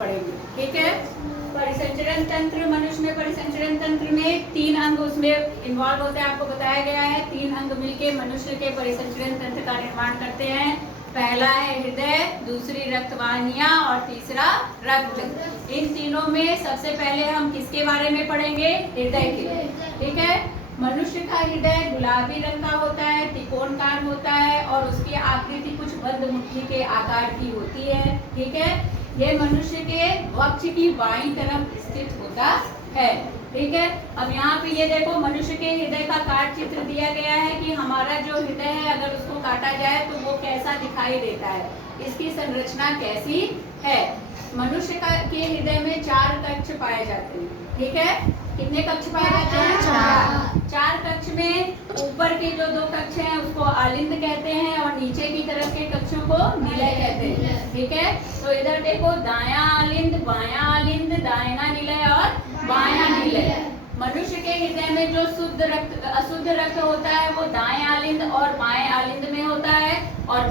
पड़ेगी। ठीक है। परिसंचरण तंत्र, मनुष्य में परिसंचरण तंत्र में 3 अंग उसमें इन्वॉल्व होते हैं, आपको बताया गया है। 3 अंग मिलके मनुष्य के परिसंचरण तंत्र का निर्माण करते हैं। पहला है हृदय, दूसरी रक्तवाहिनियां और तीसरा रक्त। इन तीनों में सबसे पहले हम किसके बारे में पढ़ेंगे? हृदय के। ठीक है। मनुष्य का हृदय गुलाबी रंग का होता है, त्रिकोणाकार होता है और उसकी आकृति कुछ बंद मुट्ठी के आकार की होती है। ठीक है। ये मनुष्य के वक्ष की बाईं तरफ स्थित होता है। ठीक है। अब यहाँ पे ये देखो, मनुष्य के हृदय का काट चित्र दिया गया है कि हमारा जो हृदय है अगर उसको काटा जाए तो वो कैसा दिखाई देता है, इसकी संरचना कैसी है। मनुष्य के हृदय में 4 कक्ष पाए जाते हैं। ठीक है। कितने कक्ष पाए जाते हैं? 4 कक्ष में ऊपर के जो 2 कक्ष हैं उसको आलिंद कहते हैं और नीचे की तरफ के कक्षों को निलय कहते हैं। ठीक है। तो इधर देखो, दायां आलिंद, बायां आलिंद, दाहिना निलय और बायां निलय। मनुष्य के हृदय में जो शुद्ध रक्त, अशुद्ध रक्त होता है वो दाएं आलिंद और बाएं आलिंद में होता है और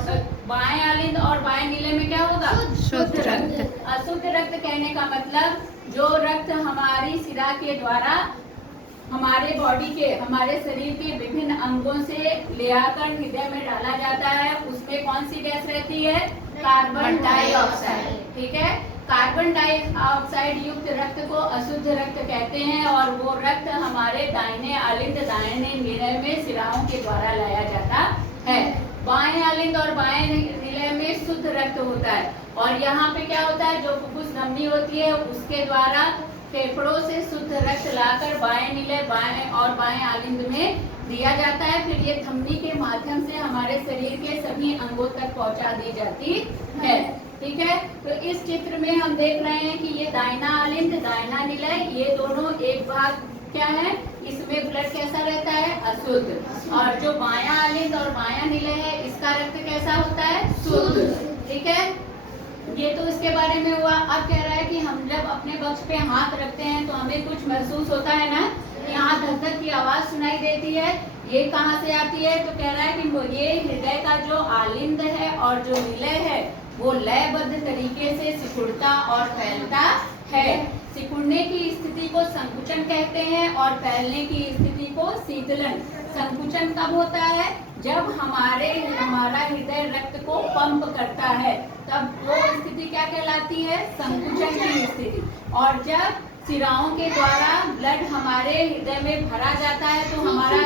बाएं आलिंद और बाएं निलय में क्या होगा? शुद्ध रक्त। अशुद्ध रक्त कहने का मतलब जो रक्त हमारी शिरा के द्वारा हमारे बॉडी के, हमारे शरीर के विभिन्न अंगों से ले आकर हृदय में डाला जाता है, उसमें कौन सी गैस रहती है? Carbon dioxide. ठीक है। कार्बन डाइऑक्साइड युक्त रक्त को अशुद्ध रक्त कहते हैं और वो रक्त हमारे दाहिने आलिंद, दाहिने निलय में शिराओं के द्वारा लाया जाता है। बाएं आलिंद और बाएं निलय में शुद्ध रक्त होता है और यहाँ पे क्या होता है, जो फुफ्फुस धमनी होती है उसके द्वारा फेफड़ों से शुद्ध रक्त लाकर बाएं निलय, बाएं और बाएं आलिंद में दिया जाता है। फिर ये धमनी के माध्यम से हमारे शरीर के सभी अंगों तक पहुंचा दी जाती है। ठीक है। तो इस चित्र में हम देख रहे हैं कि ये दाहिना आलिंद, दाहिना निलय, ये दोनों एक भाग क्या है, इसमें ब्लड कैसा रहता है? अशुद्ध। और जो बायां आलिंद और बायां निलय है इसका रक्त कैसा होता है? शुद्ध। ठीक है। ये तो इसके बारे में हुआ। अब कह रहा है कि हम जब अपने वक्ष पे हाथ रखते हैं तो हमें कुछ महसूस होता है ना, यहाँ धक धक की आवाज सुनाई देती है। ये कहाँ से आती है? तो कह रहा है कि ये हृदय का जो आलिंद है और जो निलय है वो लयबद्ध तरीके से सिकुड़ता और फैलता है। सिकुड़ने की स्थिति को संकुचन कहते हैं और फैलने की स्थिति को शीतलन। संकुचन कब होता है? जब हमारा हृदय रक्त को पंप करता है, तब वो स्थिति क्या कहलाती है? संकुचन की स्थिति। और जब शिराओं के द्वारा ब्लड हमारे हृदय में भरा जाता है तो हमारा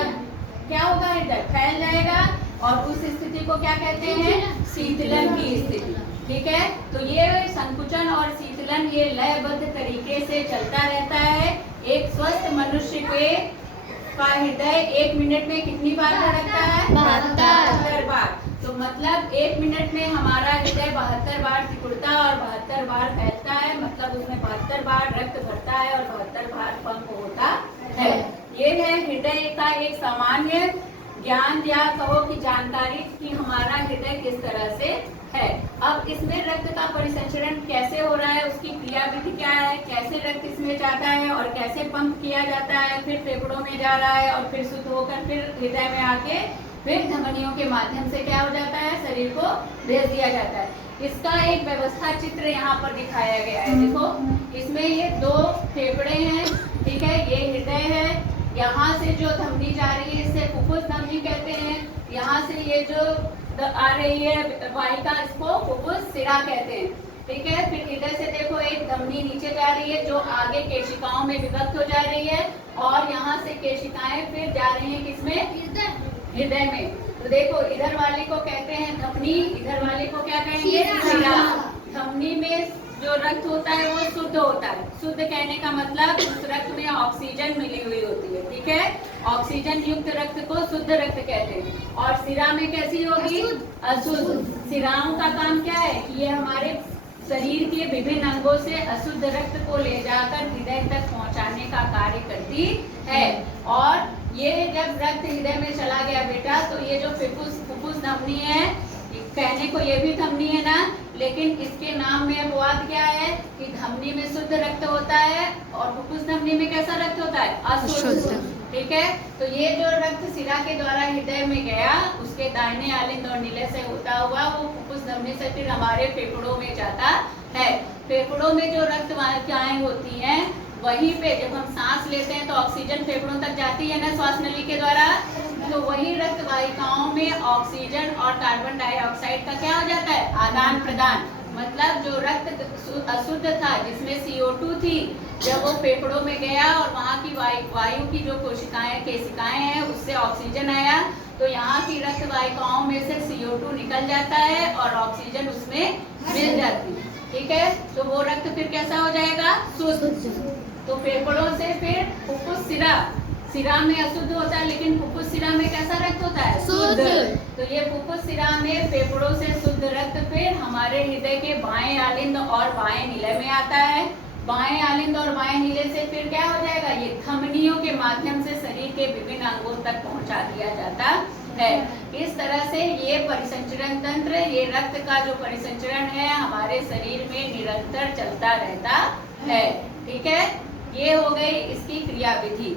क्या होगा? हृदय फैल जाएगा और उस स्थिति को क्या कहते हैं? शीतलन की स्थिति। ठीक है। तो ये संकुचन और शीतलन ये लयबद्ध तरीके से चलता रहता है। एक स्वस्थ मनुष्य का हृदय 1 मिनट में कितनी बार धड़कता है? 72 बार। तो मतलब 1 मिनट में हमारा हृदय 72 बार सिकुड़ता और 72 बार फैलता है, मतलब उसमें 72 बार रक्त भरता है और 72 बार पंप होता है। ये है हृदय का एक सामान्य ज्ञान या कहो कि जानकारी कि हमारा हृदय किस तरह से है। अब इसमें रक्त का परिसंचरण कैसे हो रहा है, उसकी क्रियाविधि क्या है, कैसे रक्त इसमें जाता है और कैसे पंप किया जाता है, फिर फेफड़ों में जा रहा है और फिर शुद्ध होकर फिर हृदय में आके फिर धमनियों के माध्यम से क्या हो जाता है? शरीर को भेज दिया जाता है। इसका एक व्यवस्था चित्र यहाँ पर दिखाया गया है। देखो, इसमें ये 2 फेफड़े हैं। ठीक है। ये हृदय है। यहाँ से जो धमनी जा रही है इसे फुफ्फुस धमनी कहते हैं। यहाँ से ये जो आ रही है वाहिका, इसको फुफ्फुस शिरा कहते हैं। ठीक है। फिर इधर से देखो, एक धमनी नीचे जा रही है जो आगे केशिकाओं में विभक्त हो जा रही है और यहाँ से केशिकाएं फिर जा रही हैं किसमें? हृदय में। तो देखो, इधर वाले को कहते हैं धमनी, इधर वाले को क्या कहेंगे? शिरा। धमनी में जो रक्त होता है वो शुद्ध होता है। शुद्ध कहने का मतलब उस रक्त में ऑक्सीजन मिली हुई होती है। ठीक है। ऑक्सीजन युक्त रक्त को शुद्ध रक्त कहते हैं। और शिरा में कैसी होगी? अशुद्ध। शिराओं का काम क्या है कि ये हमारे शरीर के विभिन्न अंगों से अशुद्ध रक्त को ले जाकर हृदय तक पहुंचाने का कार्य करती है। और ये जब रक्त हृदय में चला गया बेटा, तो ये जो फुफ्फुस धमनी है, कहने को ये भी धमनी है ना, लेकिन इसके नाम में अपवाद क्या है कि धमनी में शुद्ध रक्त होता है और फुफ्फुस धमनी में कैसा रक्त होता है? अशुद्ध। ठीक है। तो ये जो रक्त शिरा के द्वारा हृदय में गया, उसके दाहिने आलिंद और निलय से होता हुआ वो फुफ्फुस धमनी से फिर हमारे फेफड़ों में जाता है। फेफड़ों में जो रक्त वाहिकाएं होती हैं, वहीं पे जब हम सांस लेते हैं तो ऑक्सीजन फेफड़ों तक जाती है ना श्वास नली के द्वारा, तो वही रक्त वाहिकाओं में ऑक्सीजन और कार्बन डाइऑक्साइड का क्या हो जाता है, आदान प्रदान। मतलब जो रक्त अशुद्ध था जिसमें CO2 थी, जब वो फेफड़ों में गया और वहाँ की वायु की जो केशिकाएं हैं उससे ऑक्सीजन आया, तो यहाँ की रक्त वाहिकाओं में से CO2 निकल जाता है और ऑक्सीजन उसमें मिल जाती है। ठीक है, तो वो रक्त फिर कैसा हो जाएगा, शुद्ध। तो फेफड़ों से फिर फुफ्फुस सिरा में अशुद्ध होता है, लेकिन फुफ्फुस सिरा में कैसा रक्त होता है, शुद्ध। तो ये फुफ्फुस सिरा में फेफड़ों से शुद्ध रक्त फिर हमारे हृदय के बाएं आलिंद और बाएं नीले में आता है। बाएं आलिंद और बाएं नीले से फिर क्या हो जाएगा, ये धमनियों के माध्यम से शरीर के विभिन्न अंगों तक पहुंचा दिया जाता है। इस तरह से ये परिसंचरण तंत्र, ये रक्त का जो परिसंचरण है हमारे शरीर में निरंतर चलता रहता है। ठीक है, ये हो गई इसकी क्रियाविधि।